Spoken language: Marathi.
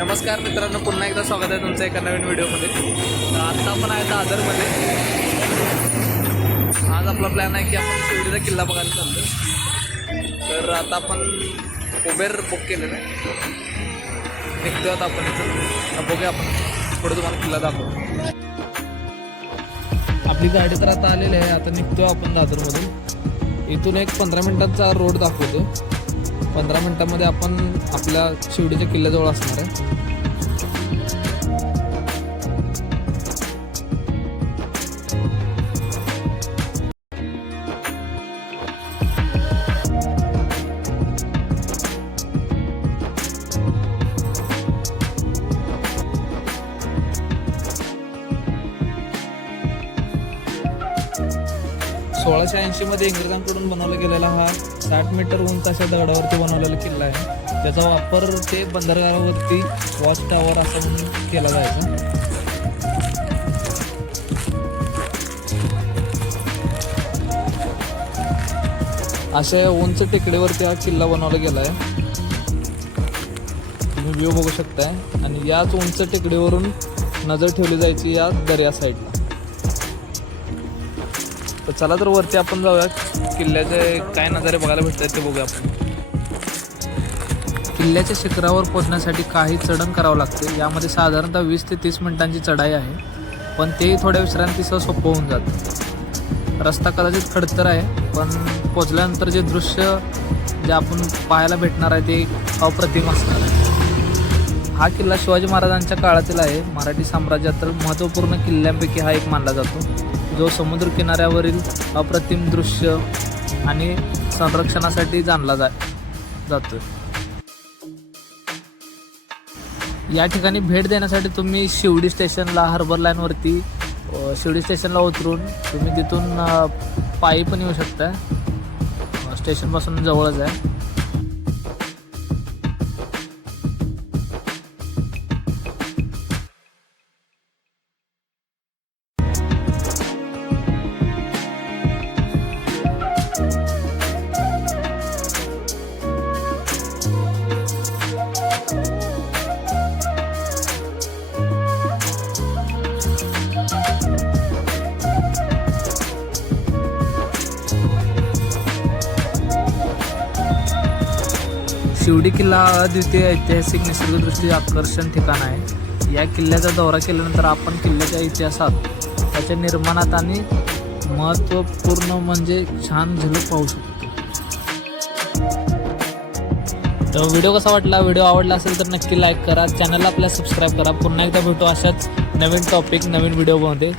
नमस्कार मित्रांनो पुन्हा एकदा स्वागत आहे तुमचं एका नवीन व्हिडिओमध्ये. आत्ता आपण आहे दादरमध्ये. आज आपला प्लॅन आहे की आपण शिर्डीचा किल्ला बघायला चाललो तर आता आपण उबेर बुक केलेलं आहे. निघतो आता आपण इथं बघूया आपण. पुढे तुम्हाला किल्ला दाखवतो. आपली गाडी तर आता आलेली आहे. आता निघतो आपण दादरमधून. इथून एक पंधरा मिनिटांचा रोड दाखवतो. पंधरा मिनिटांमध्ये आपण आपल्या शिवडीच्या किल्ल्याजवळ असणार आहे. सोळाशे ऐंशीमध्ये इंग्रजांकडून बनवला गेलेला हा साठ मीटर उंच अशा दगडावरती बनवलेला किल्ला आहे. त्याचा वापर ते बंदरगावावरती वॉच टॉवर असं म्हणून केला जायचा. अशा उंच टेकडीवरती हा किल्ला बनवला गेला आहे तुम्ही व्ह्यू बघू शकताय. आणि याच उंच टेकडीवरून नजर ठेवली जायची या दर्या साईडला तर चला तर वरती आपण जाऊया किल्ल्याचे काय नजारे बघायला भेटतात ते बघूया आपण. किल्ल्याच्या शिखरावर पोहोचण्यासाठी काही चढण करावं लागते. यामध्ये साधारणतः वीस ते तीस मिनिटांची चढाई आहे. पण तेही थोड्या विश्रांतीसह सोपं होऊन जातं. रस्ता कदाचित खडतर आहे पण पोचल्यानंतर जे दृश्य जे आपण पाहायला भेटणार आहे ते अप्रतिम असणार आहे. हा किल्ला शिवाजी महाराजांच्या काळातील आहे. मराठी साम्राज्यातील महत्त्वपूर्ण किल्ल्यांपैकी हा एक मानला जातो. जो समुद्र किनाऱ्यावरील अप्रतिम दृश्य आणि संरक्षणासाठी जाणला जा जातो या ठिकाणी भेट देण्यासाठी तुम्ही शिवडी स्टेशनला हार्बर लाईनवरती शिवडी स्टेशनला उतरून तुम्ही तिथून पायी पण येऊ शकता. स्टेशनपासून जवळच आहे. शिवडी किल्ला हा अद्वितीय ऐतिहासिक निसर्गदृष्टी आकर्षण ठिकाण आहे. या किल्ल्याचा दौरा केल्यानंतर आपण किल्ल्याच्या इतिहासात त्याच्या निर्माणात आणि महत्त्वपूर्ण म्हणजे छान झलक पाहू शकतो. तर व्हिडिओ कसा वाटला व्हिडिओ आवडला असेल तर नक्की लाईक करा. चॅनलला आपल्या सबस्क्राईब करा. पुन्हा एकदा भेटू अशाच नवीन टॉपिक नवीन व्हिडिओमध्ये